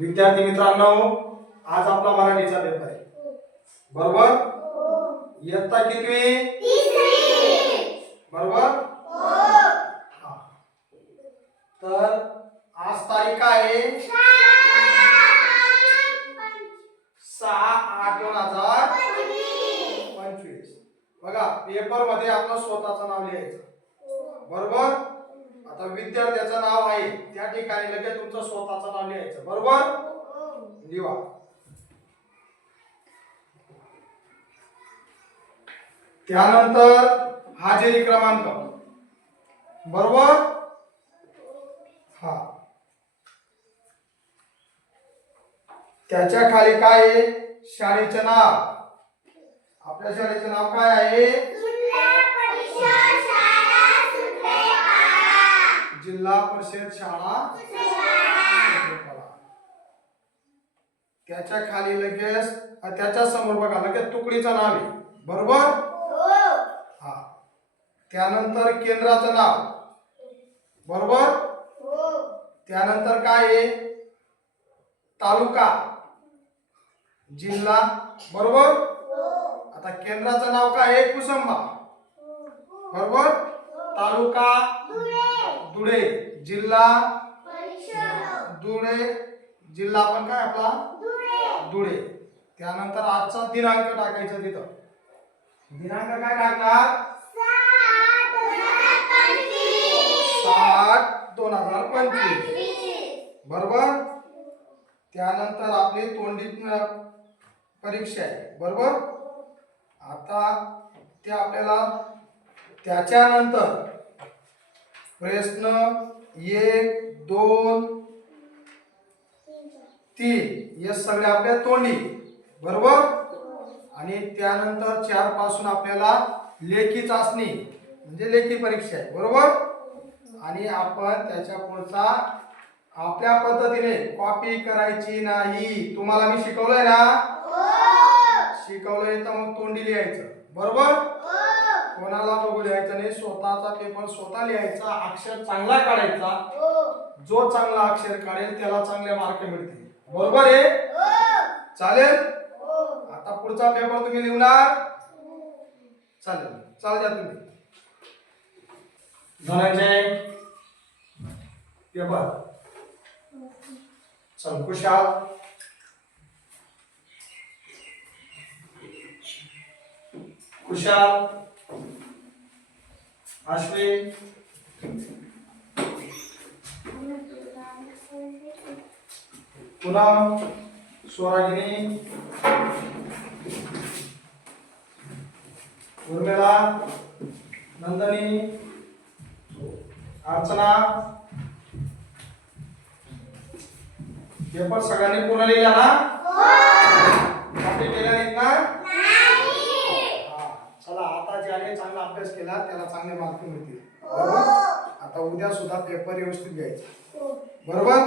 विद्यार्थी मित्रांनो आज आपला मराठीचा पेपर आहे. बरोबर? इयत्ता कितवी? बरोबर? हा. तर आज तारीख काय आहे? सहा आठ दोन हजार पंचवीस. बघा पेपरमध्ये आपलं स्वतःचं नाव लिहायचं. बरोबर? आता विद्यार्थ्याचं नाव आहे त्या ठिकाणी लगेच तुमचं स्वतःचं नाव लिहायचं. बरोबर? लिहा. त्यानंतर हाजेरी क्रमांक. बरोबर? हा. त्याच्याखाली काय आहे? शाळेचे नाव. आपल्या शाळेचे नाव काय आहे? जिल्हा परिषद शाळा. त्याच्याखाली लगेच त्याच्यासमोर बघा लगेच तुकडीचं नाव आहे. बरोबर? हा. त्यानंतर केंद्राचं नाव. बरोबर? त्यानंतर काय आहे? तालुका. जिल्हा. बरोबर? आता केंद्राचं नाव काय आहे? कुसंबा. बरोबर? तालुका. धुळे जिल्हा धुळे जिल्हा पण काय आपला? धुळे. त्यानंतर आजचा दिनांक टाकायचा तिथं. दिनांक काय टाकणार? सात दोन हजार पंचवीस. बरोबर? त्यानंतर आपली तोंडी परीक्षा आहे. बरोबर? आता ते आपल्याला त्याच्यानंतर प्रश्न एक दोन तीन. हे सगळे आपल्या तोंडी. बरोबर? आणि त्यानंतर चारपासून आपल्याला लेखी चाचणी म्हणजे लेखी परीक्षा आहे. बरोबर? आणि आपण त्याच्या पुढचा आपल्या पद्धतीने कॉपी करायची नाही. तुम्हाला मी शिकवलंय ना? शिकवलंय तर मग तोंडी लिहायचं. बरोबर? कोणाला बघू लिहायचं नाही स्वतःचा पेपर स्वतः लिहायचा अक्षर चांगला काढायचा. जो चांगला अक्षर काढेल त्याला चांगले मार्क मिळतील. बरोबर आहे? चालेल? आता पुढचा पेपर तुम्ही लिहणार? चालेल. चाल द्या तुम्ही. धनंजय पेपर. चल कुशाल कुशाल अश्विन. पुनम स्वरागिनी. उर्मिला. नंदनी. अर्चना. पेपर सगळ्यांनी पूर्ण लिहिला ना कॉपी केल्या नाहीत ना हा. चला आता ज्याने चांगला अभ्यास केला त्याला चांगले मार्क मिळतील बरोबर? आता उद्या सुद्धा पेपर व्यवस्थित घ्यायचा. बरोबर?